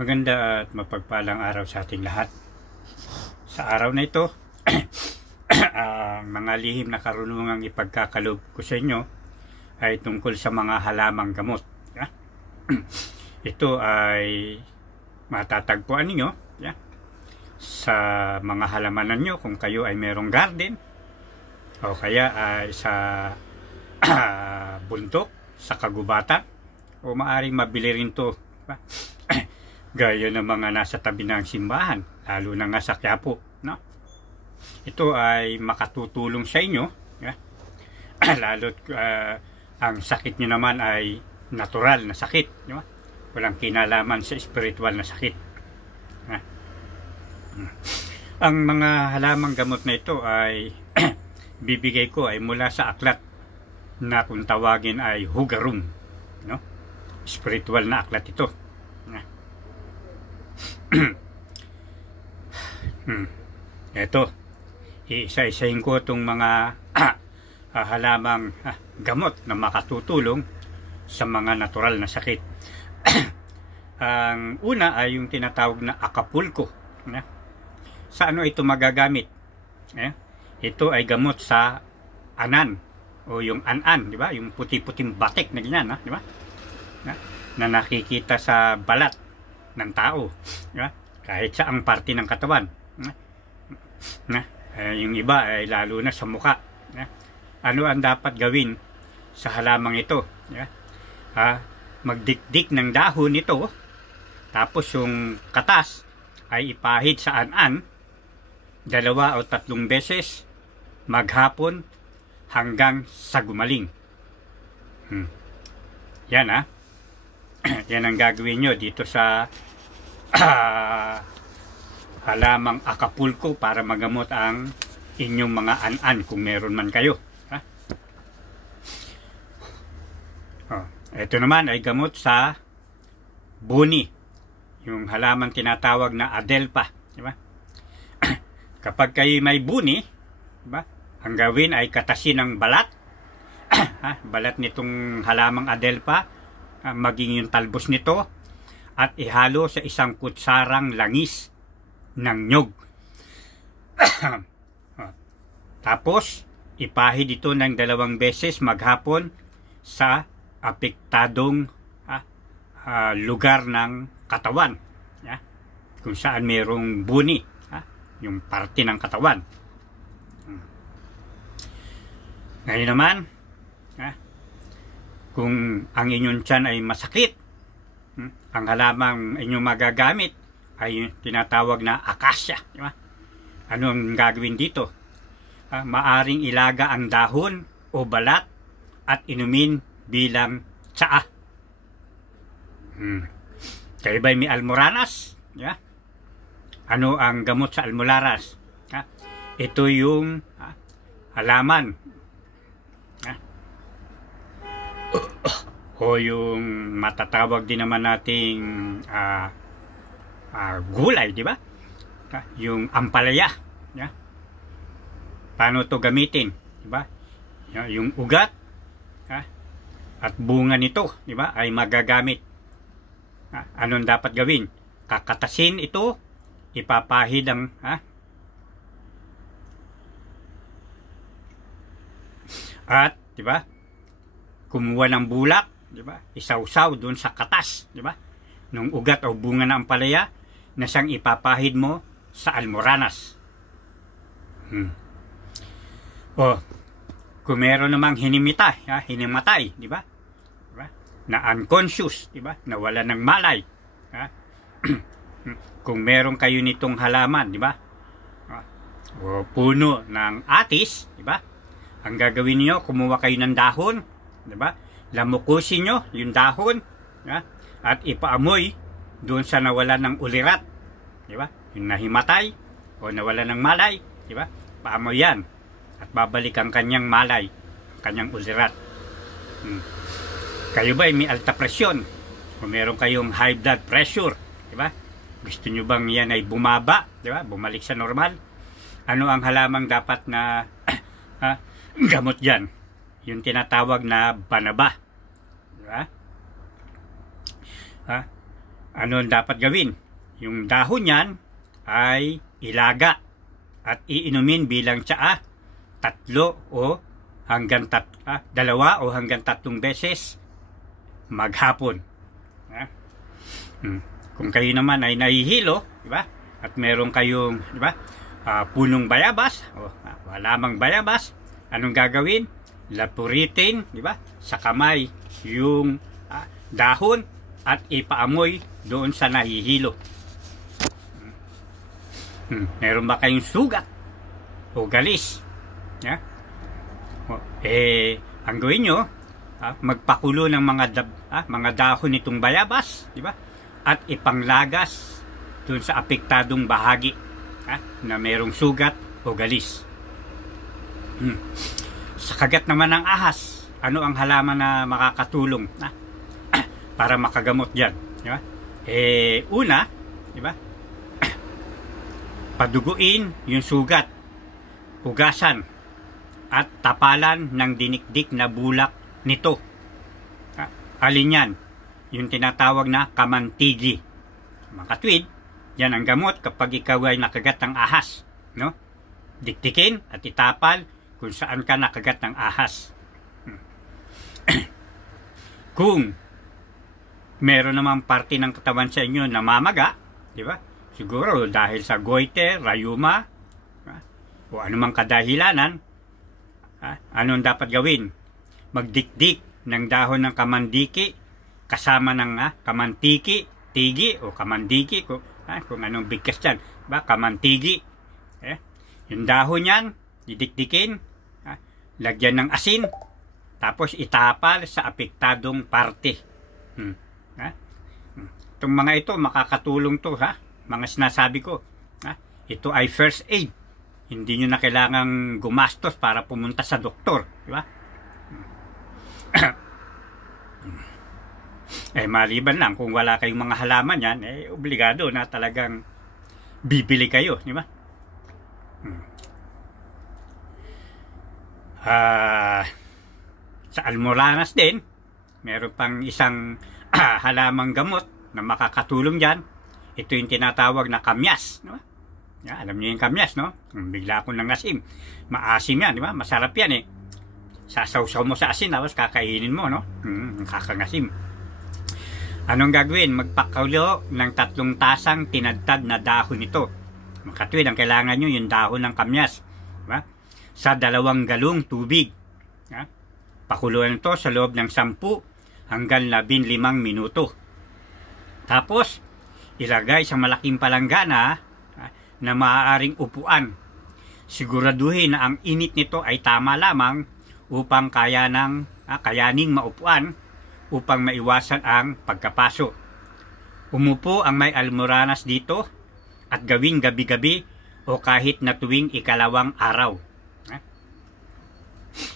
Maganda at mapagpalang araw sa ating lahat. Sa araw na ito, mga lihim na karunungang ipagkakalob ko sa inyo ay tungkol sa mga halamang gamot. Ito ay matatagpuan ninyo sa mga halamanan nyo kung kayo ay merong garden o kaya ay sa bundok, sa kagubatan, o maaring mabili rin to gaya ng mga nasa tabi ng simbahan, lalo na nga sa Quiapo, no? Ito ay makatutulong sa inyo, lalo't ang sakit nyo naman ay natural na sakit, no? Walang kinalaman sa spiritual na sakit. Ang mga halamang gamot na ito ay bibigay ko ay mula sa aklat na kung tawagin ay Hugarum, no? Spiritual na aklat ito. Ito, isa-isahin ko itong mga halamang gamot na makatutulong sa mga natural na sakit. Ang una ay yung tinatawag na Acapulco. Sa ano ito magagamit? Ito ay gamot sa anan o yung anan, di ba? Yung puti-puting batik na ganyan, di ba? Na nakikita sa balat ng tao, kahit sa ang parte ng katawan, yung iba ay lalo na sa muka. Ano ang dapat gawin sa halamang ito? Magdikdik ng dahon nito, tapos yung katas ay ipahid sa anan 2 o 3 beses maghapon hanggang sa gumaling. Yan yan ang gagawin nyo dito sa halamang Acapulco para magamot ang inyong mga an-an kung meron man kayo. Ito naman ay gamot sa buni, yung halaman tinatawag na adelpa, di ba? Kapag kayo may buni, di ba? Ang gawin ay katasin ng balat, balat nitong halamang adelpa, maging yung talbos nito, at ihalo sa isang kutsarang langis ng nyog. Tapos ipahid ito ng 2 beses maghapon sa apektadong lugar ng katawan, kung saan mayroong buni, yung parte ng katawan. Ngayon naman, kung ang inyong tiyan ay masakit, ang halamang inyong magagamit ay yung tinatawag na akasya, di ba? Ano ang gagawin dito? Maaring ilaga ang dahon o balat at inumin bilang tsaa. Kayo ba'y may almoranas? Ano ang gamot sa almoranas? Ito yung halaman o yung matatawag din naman nating gulay, di ba? Yung ampalaya. Paano to gamitin, di ba? Yung ugat at bunga nito, di ba, ay magagamit. Anong dapat gawin? Kakatasin ito, ipapahid ang at, di ba, kumuha ng bulak, di ba, isawsaw doon sa katas, di ba, nung ugat o bunga ng ampalaya na siyang ipapahid mo sa almoranas. O kung meron namang hinimatay, di ba, na unconscious, di ba, nawala ng malay, kung meron kayo nitong halaman, di ba, o puno ng atis, di ba, ang gagawin niyo, kumuha kayo ng dahon, di ba, lamukusin nyo yung dahon, at ipaamoy doon sa nawala ng ulirat, di ba, yung nahimatay o nawala ng malay, di ba, paamoy yan at babalik ang kanyang malay, ang kanyang ulirat. Kayo ba ay may alta presyon o meron kayong high blood pressure, di ba, gusto nyo bang yan ay bumaba, di ba, bumalik sa normal? Ano ang halamang dapat na gamot dyan? Yung tinatawag na banaba, di ba? Ano ang dapat gawin? Yung dahon niyan ay ilaga at iinumin bilang tsaa 2 o hanggang 2 o hanggang 3 beses maghapon. Kung kayo naman ay nahihilo, di ba? At meron kayong, di ba? Punong bayabas o wala mang bayabas, anong gagawin? Lapuritin, di ba? Sa kamay yung dahon at ipaamoy doon sa nahihilo. Meron ba kayong sugat o galis? Ang gawin nyo, magpakulo ng mga dahon nitong bayabas, di ba? At ipanglagas doon sa apektadong bahagi na merong sugat o galis. Sa kagat naman ng ahas, ano ang halaman na makakatulong para makagamot diyan, di ba? Una, di ba? Paduguin yung sugat, hugasan at tapalan ng dinikdik na bulak nito. Alin yan? Yung tinatawag na kamantigi. Mga katwid, yan ang gamot kapag ikaw ay nakagat ng ahas, no? Diktikin at itapal kung saan ka nakagat ng ahas. Kung meron namang parte ng katawan sa inyo na mamaga, di ba? Siguro dahil sa goiter, rayuma, o anumang kadahilanan, anong dapat gawin? Magdikdik ng dahon ng kamandiki kasama ng kamantiki, tigi o kamandiki, kung anong bigkas dyan, diba? Kamantigi. Yung dahon yan, didikdikin, lagyan ng asin, tapos itapal sa apektadong parte. Itong mga ito, makakatulong to, mga sinasabi ko. Ito ay first aid. Hindi nyo na kailangang gumastos para pumunta sa doktor, di ba? Maliban lang kung wala kayong mga halaman yan, obligado na talagang bibili kayo, di ba? Sa Almoranas din, meron pang isang halamang gamot na makakatulong dyan. Ito yung tinatawag na kamyas, di ba? Alam niyo yung kamyas, no? Bigla akong nangasim. Maasim yan, di ba? Masarap yan, Sasawsaw mo sa asin, tapos kakainin mo, no? Kakangasim. Anong gagawin? Magpakulo ng 3 tasang tinadtad na dahon nito. Makatwid, ang kailangan nyo yung dahon ng kamyas, diba? Sa 2 galong tubig. Pakuluan ito sa loob ng 10 hanggang 15 minuto. Tapos, ilagay sa malaking palanggana na maaaring upuan. Siguraduhin na ang init nito ay tama lamang upang kayaning maupuan upang maiwasan ang pagkapaso. Umupo ang may almoranas dito at gawing gabi-gabi o kahit na tuwing 2 araw.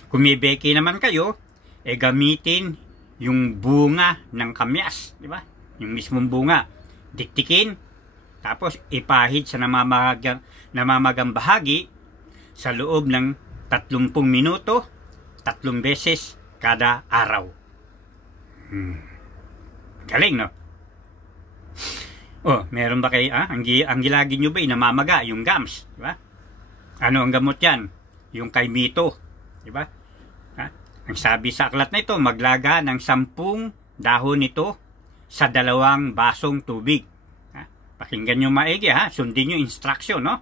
Kung may beki naman kayo, gamitin yung bunga ng kamyas, di ba? Yung mismong bunga. Diktikin, tapos ipahid sa namamagang bahagi sa loob ng 30 minuto, 3 beses kada araw. Galing, no? Meron ba kayo, ang gilagin nyo ba namamaga, yung gums, di ba? Ano ang gamot yan? Yung kaimito, di ba? Ang sabi sa aklat na ito, maglaga ng 10 dahon nito sa 2 basong tubig. Pakinggan nyo maigi, sundin nyo instruction, no?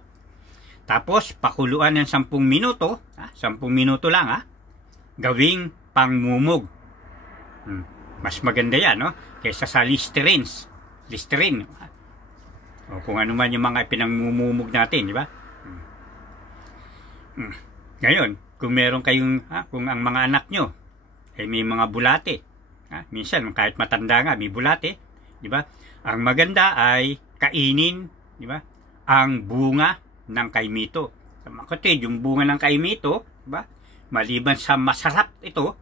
Tapos, pakuluan ng 10 minuto, 10 minuto lang, gawing pangmumog. Mas maganda yan, no? Kaysa sa Listerine. O kung ano man yung mga pinangmumumog natin, di ba? Ngayon, kung meron kayong, kung ang mga anak nyo ay may mga bulate, minsan kahit matanda nga may bulate, di ba? Ang maganda ay kainin, di ba? Ang bunga ng kaimito. Makatid, yung bunga ng kaimito, di ba? Maliban sa masarap ito,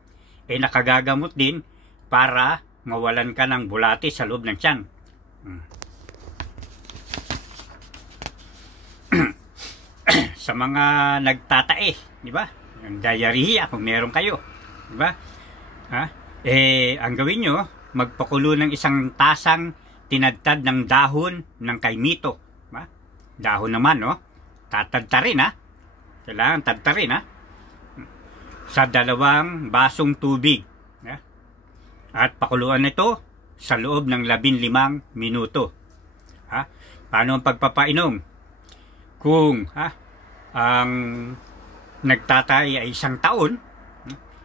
nakagagamot din para mawalan ka ng bulate sa loob ng tiyan. Sa mga nagtatae, di ba? Yung diarrhea, kung meron kayo, di ba? Ang gawin nyo, magpakulo ng 1 tasang tinadtad ng dahon ng kaimito. Diba? Dahon naman, no? Tatadtarin, ha? Kailangan tadtarin, ha? Sa 2 basong tubig. Ha? At pakuluan ito sa loob ng 15 minuto. Ha? Paano ang pagpapainom? Kung ang nagtatay ay 1 taon,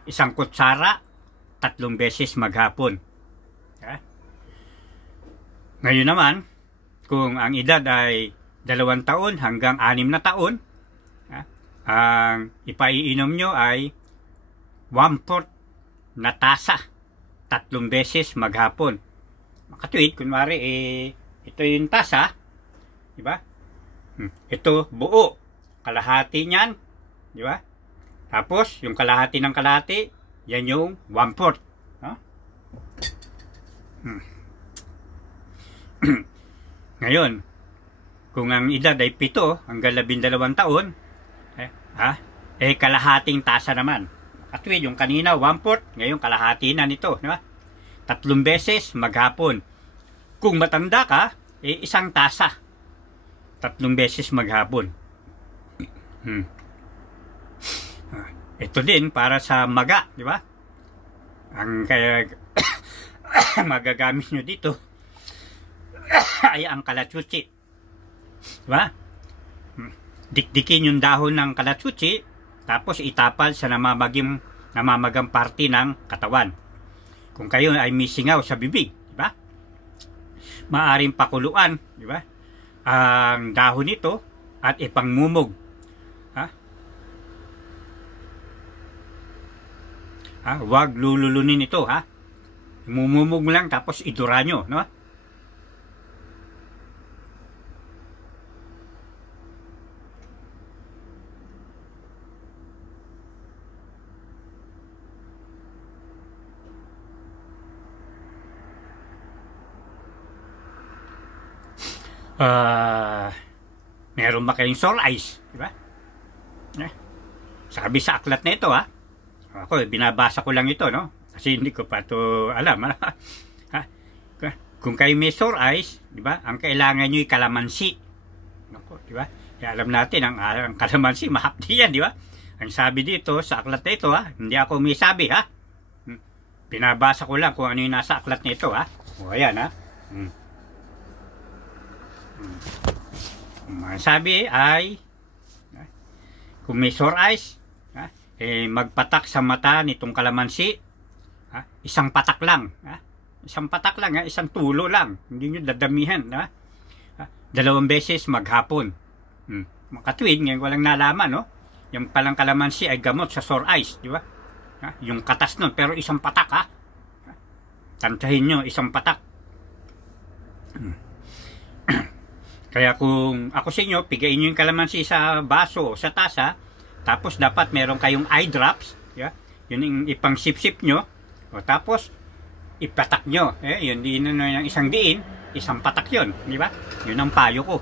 1 kutsara, 3 beses maghapon. Ha? Ngayon naman, kung ang edad ay 2 taon hanggang 6 na taon, ang ipaiinom nyo ay 1/4 na tasa, 3 beses maghapon. Makatuwid, kunwari, ito yung tasa, di ba? Ito, buo, kalahati niyan, di ba? Tapos, yung kalahati ng kalahati, yan yung 1/4. No? Ngayon, kung ang edad ay 7 hanggang 12 taon, kalahating tasa naman. Katwid, yung kanina 1/4, ngayon kalahati na nito, di ba? 3 beses maghapon. Kung matanda ka, 1 tasa. 3 beses maghapon. Ito din para sa maga, di ba? Ang kaya magagamit nyo dito ay ang kalachuchi. Di ba? Dikdikin yung dahon ng kalachuchi, tapos itapal sa namamagang parte ng katawan. Kung kayo ay may singaw sa bibig, di ba? Maaring pakuluan, di ba? Ang dahon nito at ipangmumog. Huwag lululunin ito, ha? Mumumog lang tapos idura nyo, no? Meron ba kayong sore eyes? Diba? Sabi sa aklat na ito, ha? Ako, binabasa ko lang ito, no? Kasi hindi ko pa ito alam, ha? Kung kayo may sore eyes, diba? Ang kailangan nyo ay kalamansi. Naku, diba? Kaya alam natin, ang kalamansi, mahapdi yan, diba? Ang sabi dito, sa aklat na ito, ha? Hindi ako may sabi, ha? Binabasa ko lang kung ano yung nasa aklat na ito, ha? O, ayan, ha? Ang sabi ay kung may sore eyes, magpatak sa mata nitong kalamansi, 1 patak lang, 1 patak lang, 1 tulo lang, hindi nyo dadamihan, 2 beses maghapon. Makatuwid, ngayon walang nalaman, no? Yung palang kalamansi ay gamot sa sore eyes, di ba? Yung katas nun, pero 1 patak, ha? Tantahin nyo, 1 patak. Kaya kung ako sa inyo, pigain nyo yung kalamansi sa baso, sa tasa, tapos dapat meron kayong eye drops, yun yung ipang sip-sip nyo, o tapos ipatak nyo, yun din yung 1 diin, 1 patak yun, di ba? Yun ang payo ko.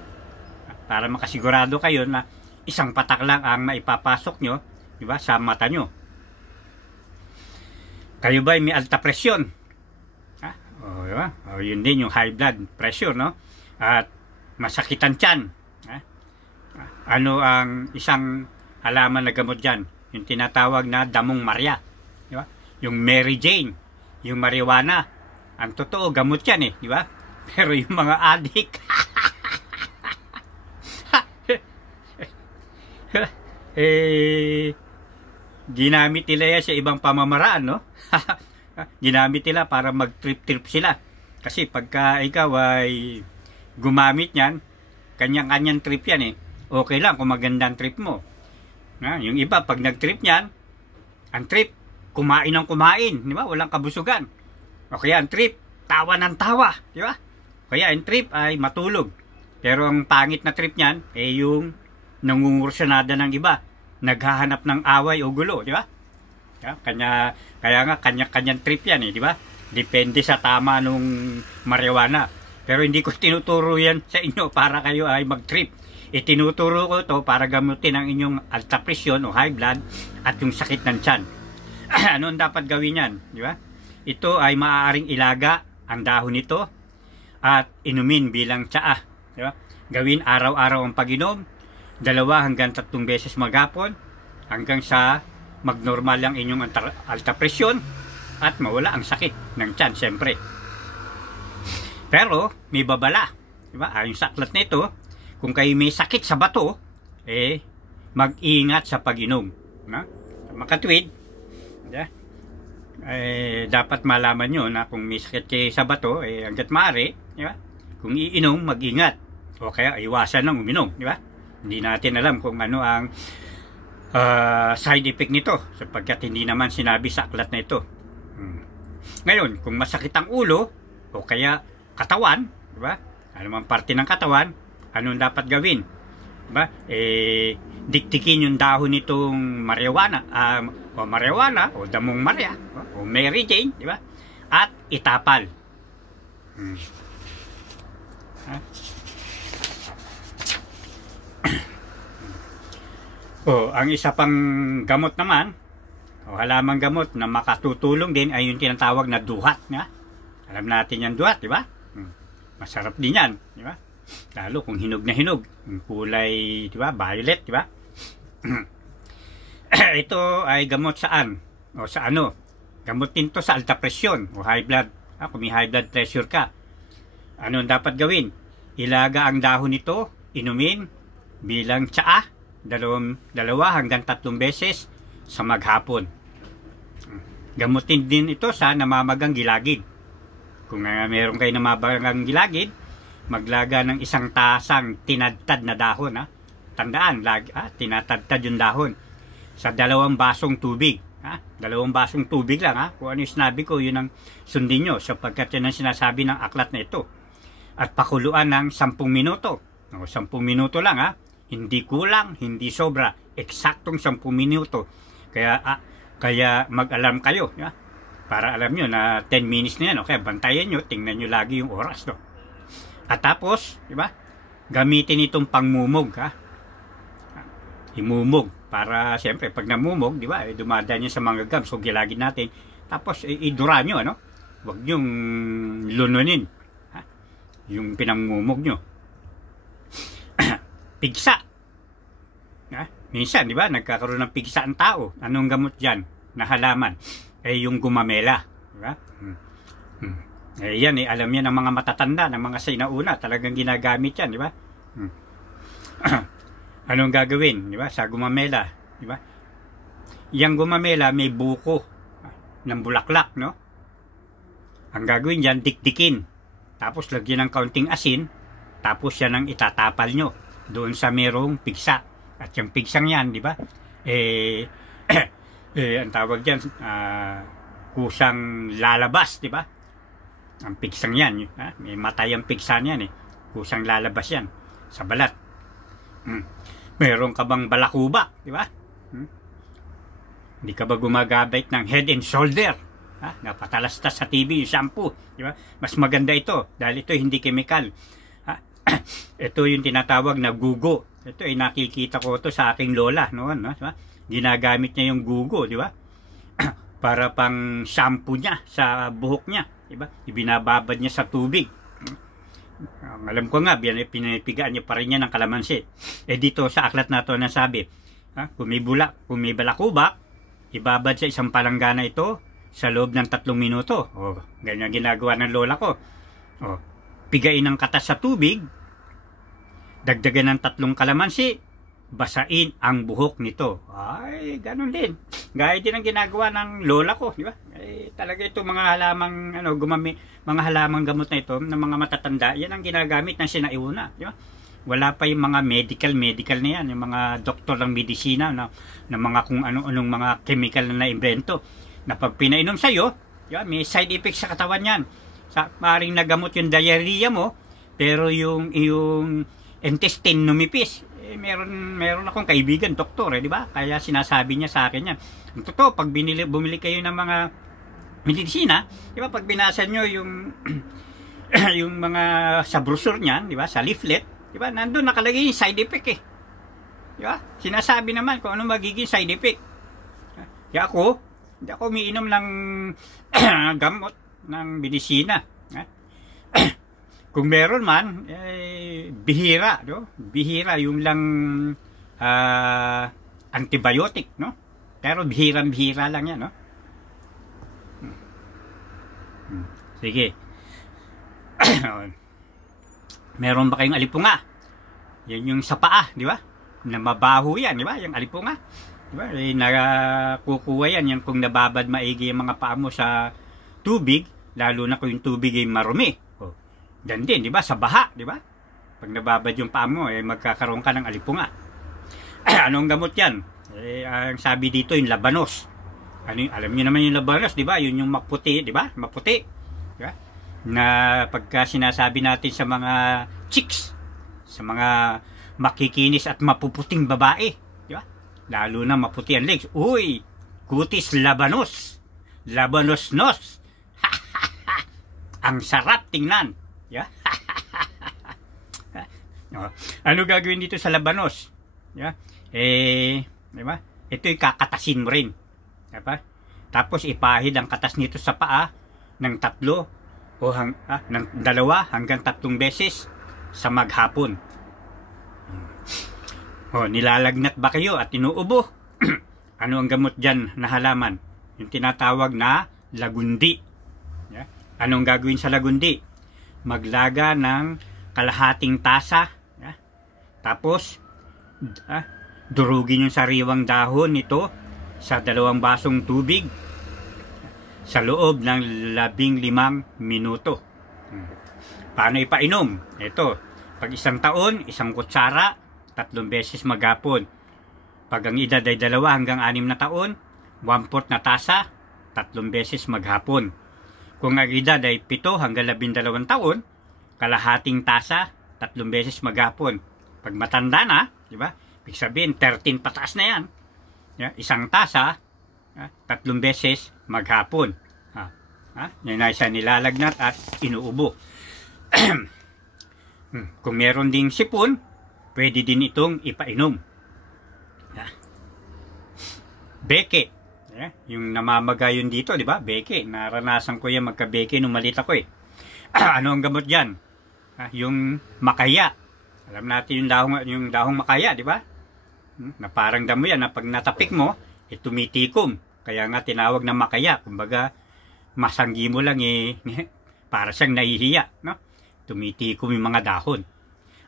Para makasigurado kayo na 1 patak lang ang maipapasok nyo, di ba, sa mata nyo. Kayo ba may alta presyon? Diba? Yun din yung high blood pressure, no? At masakitan tiyan. Ano ang isang halaman na gamot dyan? Yung tinatawag na damong Maria. Diba? Yung Mary Jane, yung marijuana. Ang totoo, gamot yan, di ba? Pero yung mga adik, ginamit nila yan sa ibang pamamaraan, no? Ginamit nila para mag-trip-trip sila. Kasi pagka ikaw ay gumamit yan, kanyang-kanyang trip yan, okay lang kung magandang trip mo. Yung iba, pag nag-trip yan, ang trip, kumain ng kumain, di ba? Walang kabusugan. O kaya ang trip, tawa ng tawa, di ba? Kaya ang trip ay matulog. Pero ang pangit na trip niyan, yung nangungursyonada ng iba, naghahanap ng away o gulo, di ba? Kaya nga, kanya-kanyang trip yan, di ba? Depende sa tama nung marijuana. Pero hindi ko tinuturo yan sa inyo para kayo ay mag-trip. Itinuturo ko to para gamutin ang inyong alta presyon o high blood at yung sakit ng tiyan. Ano ang dapat gawin yan? Di ba? Ito ay maaaring ilaga ang dahon nito at inumin bilang tsaa. Di ba? Gawin araw-araw ang pag-inom, 2 hanggang 3 beses maghapon, hanggang sa magnormal ang inyong alta presyon at mawala ang sakit ng tiyan, siyempre. Pero may babala, di ba? Ayon sa aklat nito, kung kayo may sakit sa bato, mag-ingat sa pag-inom. Makatwid, dapat malaman nyo na kung may sakit kayo sa bato, hanggat maaari, di ba? Kung iinom, mag-ingat. O kaya iwasan ng uminom, di ba? Hindi natin alam kung ano ang side effect nito, sapagkat hindi naman sinabi sa aklat na ito. Ngayon, kung masakit ang ulo o kaya katawan, di ba? Anumang parte ng katawan, anong dapat gawin? Di ba? Diktikin yung dahon nitong marijuana, o damong Maria, o Mary Jane, di ba? At itapal. Ang isa pang gamot naman, o halamang gamot na makatutulong din ay yung tinatawag na duhat. Alam natin yung duhat, di ba? Masarap din yan, di ba? Lalo kung hinog na hinog, yung kulay, di ba? Violet, di ba? Ito ay gamot saan? O sa ano? Gamot din to sa alta presyon o high blood. Kung may high blood pressure ka, ano dapat gawin? Ilaga ang dahon nito, inumin bilang tsaa, 2 hanggang 3 beses sa maghapon. Gamutin din ito sa namamagang gilagid. Kung meron kayo namamagang gilagid, maglaga ng 1 tasang tinadtad na dahon. Tandaan, tinatadtad yung dahon sa 2 basong tubig. 2 basong tubig lang. Kung ano yung sinabi ko, yun ang sundin nyo, sapagkat yun ang sinasabi ng aklat na ito. At pakuluan ng 10 minuto. 10 minuto lang, hindi kulang, hindi sobra, eksaktong 10 minuto. Kaya mag-alarm kayo, para alam nyo na 10 minutes na yan. Okay, bantayan nyo, tingnan nyo lagi yung oras. At tapos, di ba, gamitin itong pangmumog. Imumog para siyempre pag namumog, di ba, dumadaan niya sa mga gums, so gilagid natin. Tapos idura nyo, huwag nyong lununin yung pinangmumog nyo. Pigsa. Minsan, di ba, nagkakaroon ng pigsa ang tao. Anong gamot dyan na halaman? Yung gumamela. Di ba? Yan, alam yan ng mga matatanda, ng mga sinauna. Talagang ginagamit yan, di ba? Anong gagawin, di ba, sa gumamela? Di ba? Yang gumamela may buko ng bulaklak, no? Ang gagawin dyan, dikdikin. Tapos lagyan ng kaunting asin. Tapos yan ang itatapal nyo doon sa merong pigsa. At yung pigsang yan, di ba? Ang tawag dyan, kusang lalabas, di ba? Ang pigsang yan, may matay ang pigsa yan, kusang lalabas yan sa balat. Meron ka bang balakuba, di ba? Hindi ka ba gumagamit ng Head and Shoulder? Napatalastas sa TV yung shampoo, di ba? Mas maganda ito dahil ito hindi chemical. Ito yung tinatawag na gugo. Ito ay nakikita ko to sa aking lola noon, di ba? Ginagamit niya yung gugo, di ba? Para pang shampoo niya sa buhok niya, di ba? Ibinababad niya sa tubig. Alam ko nga, pinipigaan niya pa rin niya ng kalamansi. Dito sa aklat na to nasabi, kung may balakubak, ibabad sa isang palanggana ito sa loob ng 3 minuto. Ganyan ginagawa ng lola ko. Pigain ang katas sa tubig, dagdagan ng 3 kalamansi, basain ang buhok nito. Ay, ganun din. Gaya din ang ginagawa ng lola ko, di ba? Talaga ito mga halamang mga halamang gamot na ito ng mga matatanda, yan ang ginagamit ng sinaiuna, di ba? Wala pa yung mga medical na yan, yung mga doktor ng medisina na mga kung ano-anong mga chemical na naimbento na pag pinainom sa'yo, may side effects sa katawan yan. Maaaring nagamot yung diarrhea mo, pero yung intestine numipis. Meron akong kaibigan, doktor, di ba? Kaya sinasabi niya sa akin yan. Ang totoo, pag bumili kayo ng mga medisina, di ba, pag binasa nyo yung yung mga sa brochure niyan, di ba, sa leaflet, di ba, nandun nakalagay yung side effect Di ba? Sinasabi naman kung ano magiging side effect. Kaya hindi ako umiinom ng gamot, ng medisina. Kung meron man, bihira, no? Bihira yung lang antibiotic, no? Pero bihira lang yan, no? Sige. Meron ba kayong alipunga? Yan yung sa paa, di ba? Na mabaho yan, di ba? Yung alipunga. Di ba? Nakakukuha yan kung nababad maigi yung mga paa mo sa tubig, lalo na kung yung tubig ay marumi. Yan din, di ba? Sa baha, di ba? Pag nababad yung paa mo, magkakaroon ka ng alipunga. Anong gamot yan? Ang sabi dito, yung labanos. Alam niyo naman yung labanos, di ba? Yun yung maputi, di ba? Maputi. Di ba? Na pagka sinasabi natin sa mga chicks, sa mga makikinis at mapuputing babae, di ba? Lalo na maputi ang legs. Uy, kutis labanos. Labanos-nos. Ang sarap tingnan. Yeah? Ano gagawin dito sa labanos? Yeah? Di ba? Ito'y kakatasin mo rin. Diba? Tapos ipahid ang katas nito sa paa ng 2 hanggang 3 beses sa maghapon. Nilalagnat ba kayo at inuubo? Ano ang gamot dyan na halaman? Yung tinatawag na lagundi. Yeah? Anong gagawin sa lagundi? Maglaga ng kalahating tasa. Yeah? Tapos, durugin yung sariwang dahon nito sa 2 basong tubig sa loob ng 15 minuto. Paano ipainom? Ito, pag 1 taon, 1 kutsara, 3 beses maghapon. Pag ang edad ay 2 hanggang 6 na taon, 1/4 na tasa, 3 beses maghapon. Kung ang edad ay 7 hanggang 12 taon, kalahating tasa, 3 beses maghapon. Pag matanda na, di ba? Ibig sabihin, 13 pataas na yan. 1 tasa, 3 beses maghapon. Yan ay siya nilalagnat at inuubo. Kung meron ding sipon, pwede din itong ipainom. Beke. Yung namamaga yun dito, di ba? Beke. Naranasan ko yan magka-beke nung maliit ako eh. Ano ang gamot dyan? Yung makaya. Alam natin yung dahong makaya, di ba? Na parang damo yan na pag natapik mo, tumitikom. Kaya nga tinawag na makaya. Kumbaga, masanggi mo lang para siyang nahihiya. No? Tumitikom yung mga dahon.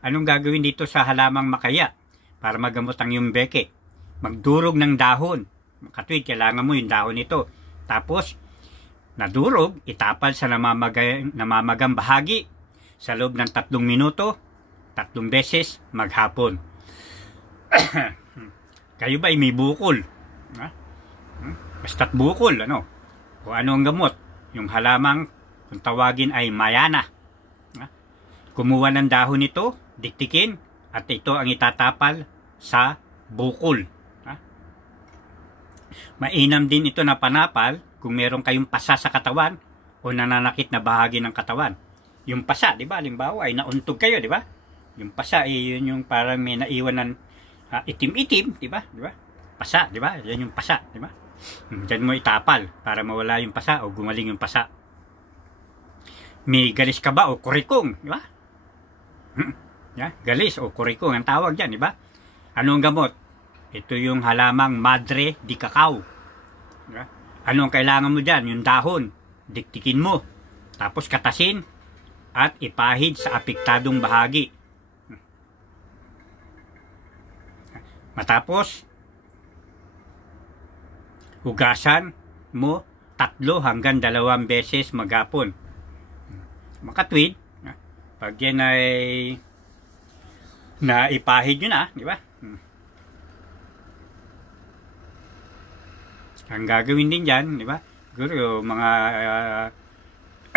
Anong gagawin dito sa halamang makaya? Para magamot ang yung beke. Magdurog ng dahon. Katwid, kailangan mo yung dahon nito. Tapos, nadurog, itapal sa namamagang bahagi sa loob ng 3 minuto, 3 beses maghapon. Kayo ba ay may bukol? Basta't bukol, ano? O ano ang gamot? Yung halamang, kung tawagin ay mayana. Kumuha ng dahon nito, diktikin, at ito ang itatapal sa bukol. Mainam din ito na panapal kung meron kayong pasa sa katawan o nananakit na bahagi ng katawan. Yung pasa, di ba? Halimbawa ay nauntog kayo, di ba? Yung pasa ay yun yung parang may naiwan ng itim-itim, di ba? Di ba? Pasa, di ba? Yan yung pasa, di ba? Diyan mo itapal para mawala yung pasa o gumaling yung pasa. May galis ka ba o kurikong, di ba? Galis o kurikong ang tawag dyan, di ba? Ano ang gamot? Ito yung halamang madre di cacao. Diba? Ano ang kailangan mo dyan? Yung dahon. Diktikin mo. Tapos katasin at ipahid sa apektadong bahagi. Matapos, hugasan mo 3 hanggang 2 beses maghapon. Makatwid, pag yan ay naipahid nyo na, di ba? Ang gagawin din dyan, di ba? Siguro mga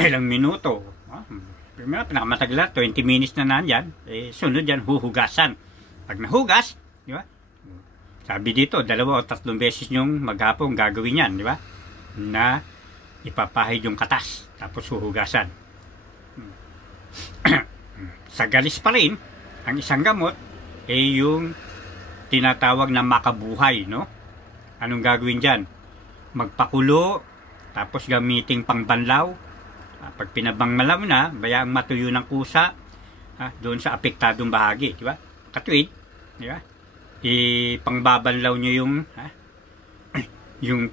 ilang minuto. Pinakamatagal na, 20 minutes na nandyan. Sunod dyan, huhugasan. Pag nahugas, di ba? Sabi dito, 2 o 3 beses nyong maghapon gagawin yan, di ba? Na ipapahid yung katas. Tapos huhugasan. Sa galis pa rin, ang isang gamot ay yung tinatawag na makabuhay, no? Anong gagawin dyan? Magpakulo, tapos gamiting pangbanlaw, Pag pinabangmalaw na, bayaang matuyo ng kusa doon sa apektadong bahagi, di ba? Katuwid, di ba? Ipangbabanlaw nyo yung yung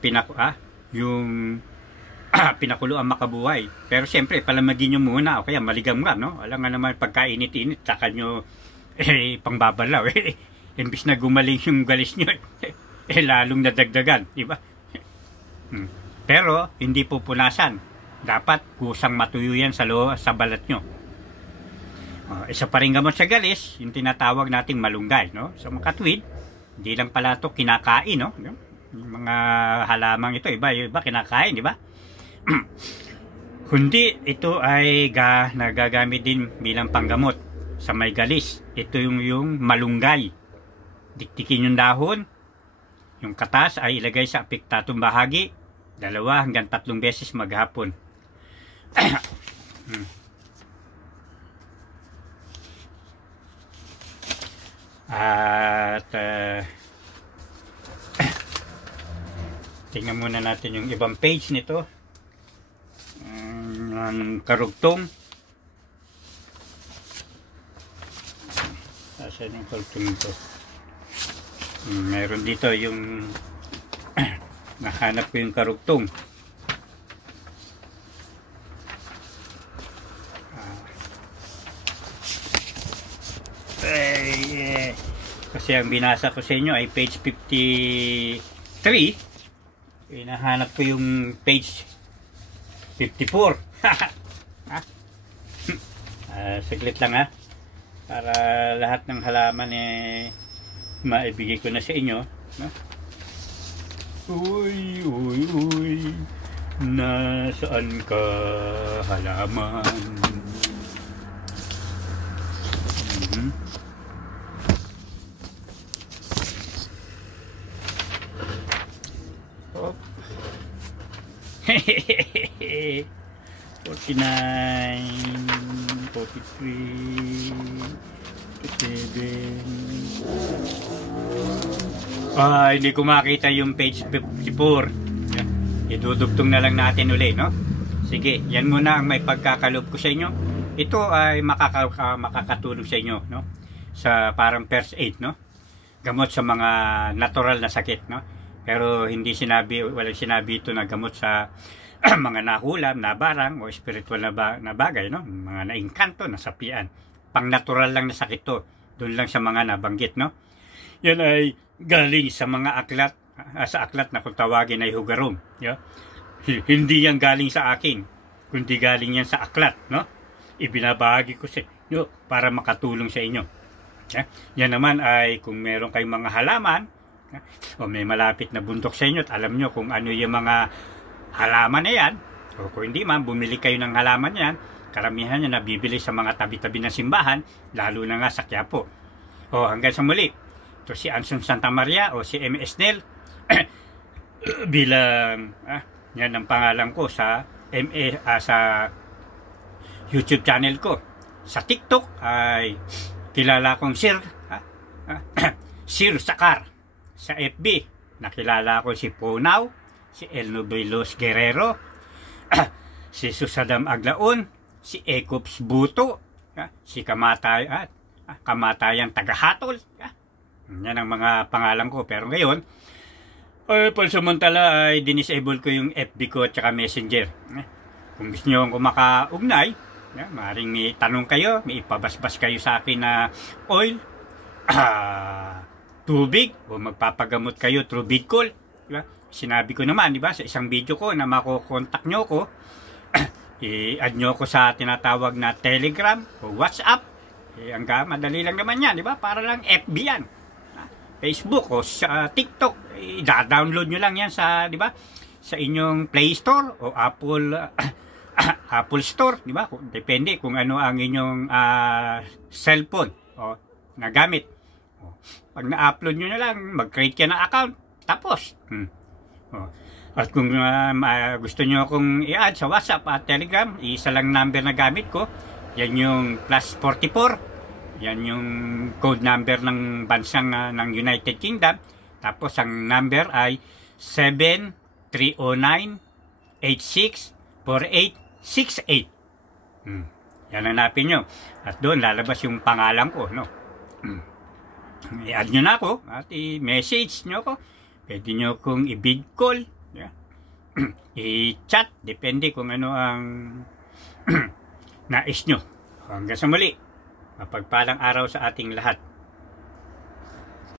pinakuluan makabuhay. Pero siyempre, palamagin nyo muna o kaya maligam-gam, no? Alam nga naman, pagkainit-init, saka nyo pangbabalaw. Imbis na gumaling yung galis nyo, lalong nadagdagan, di ba? Pero, hindi pupunasan. Dapat kusang matuyo yan sa balat nyo. Isa pa rin gamot sa galis, yung tinatawag nating malunggay, no? So, makatwid, hindi lang pala ito kinakain, no? Yung mga halamang ito, iba kinakain, di ba? Kundi ito ay nagagamit din bilang panggamot sa may galis. Ito yung malunggay. Diktikin yung dahon, yung katas ay ilagay sa apektatong bahagi, 2 hanggang 3 beses maghapon. At tingnan muna natin yung ibang page nito. Ang karugtong. Asan yung karugtong ito? Meron dito yung nahanap ko yung karugtong. Kasi ang binasa ko sa inyo ay page 53. Hinahanap ko yung page 54. Saglit lang para lahat ng halaman maibigay ko na sa inyo. Uy, uy, uy, nasaan ka halaman? Oh. 49, 43, 47. Hindi ko makita yung page 54. Idudugtong na lang natin uli, no? Sige, yan muna ang may pagkakalob ko sa inyo. Ito ay makakatulong sa inyo, no? Sa parang first aid, no? Gamot sa mga natural na sakit, no? Pero walang sinabi ito na gamot sa mga nahulam, na barang o spiritual na bagay, no? Mga naingkanto, nasapian. Pang-natural lang na sakit to. Doon lang sa mga nabanggit, no? Yan ay galing sa mga aklat, sa aklat na kung tawagin ay hugarom. Yeah? Hindi yan galing sa akin, kundi galing yan sa aklat, no? Ibinabahagi ko sa inyo para makatulong sa inyo. Yeah? Yan naman ay kung meron kayong mga halaman, o may malapit na bundok sa inyo at alam nyo kung ano yung mga halaman na yan, o kung hindi man, bumili kayo ng halaman yan, karamihan yan nabibili sa mga tabi-tabi ng simbahan, lalo na nga sa Quiapo. O hanggang sa muli, ito si Anson Santa Maria o si MS Nel bilang yan ang pangalan ko sa sa YouTube channel ko. Sa TikTok ay kilala kong Sir Sakar. Sa FB nakilala ko si Punaw, si El Novelos Guerrero, si Susadam Aglaon, si Ecops Buto, si Kamatayang Tagahatol. Yan ang mga pangalan ko. Pero ngayon, pansamantala ay dinisable ko yung FB ko at saka Messenger. Kung gusto nyo akong makaugnay, maaaring may tanong kayo, may ipabasbas kayo sa akin na oil, tubig, o magpapagamot kayo through vid call. Diba? Sinabi ko naman, diba, sa isang video ko na makokontak nyo ko, i-add nyo ko sa tinatawag na Telegram o WhatsApp. Madali lang naman yan, diba? Para lang FB yan. Facebook o sa TikTok, i-download nyo lang yan sa, diba, sa inyong Play Store o Apple Apple Store, diba? Depende kung ano ang inyong cellphone o nagamit. Pag na-upload nyo na lang, mag-create ka ng account, tapos. At kung gusto nyo akong i-add sa WhatsApp at Telegram, isa lang number na gamit ko, yan yung +44. Yan yung code number ng bansang ng United Kingdom. Tapos ang number ay 7309-8648 0917-888-9868. Yan hanapin nyo. At doon lalabas yung pangalan ko, no? I-add nyo na ako at i-message nyo ako. Pwede nyo kong i-bid call. Yeah. I-chat. Depende kung ano ang nais nyo. Hanggang sa muli. Mapagpalang araw sa ating lahat.